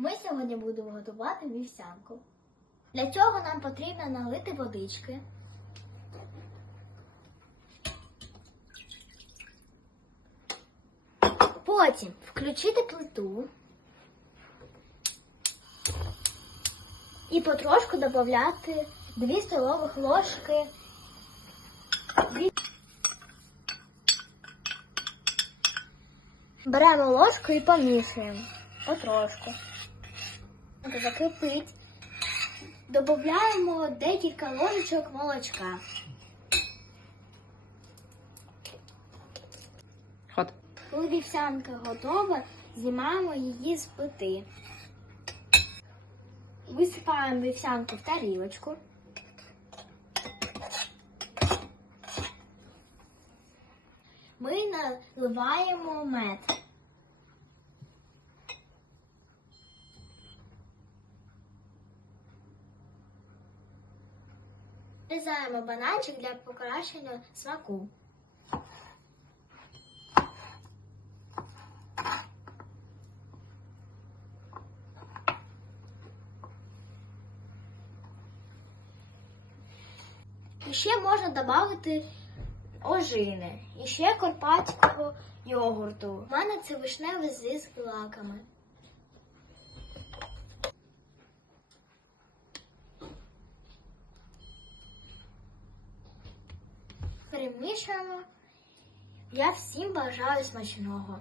Ми сьогодні будемо готувати вівсянку. Для цього нам потрібно налити водички. Потім включити плиту і потрошку додати 2 столових ложки. Беремо ложку і помішуємо потрошку. Закипить. Додаємо декілька ложечок молочка. Ход. Коли вівсянка готова, знімаємо її з плити. Висипаємо вівсянку в тарілочку. Ми наливаємо мед. Різаємо бананчик для покращення смаку. І ще можна додати ожини. І ще карпатського йогурту. У мене це вишневий зі злаками. Перемішуємо. Я всім бажаю смачного.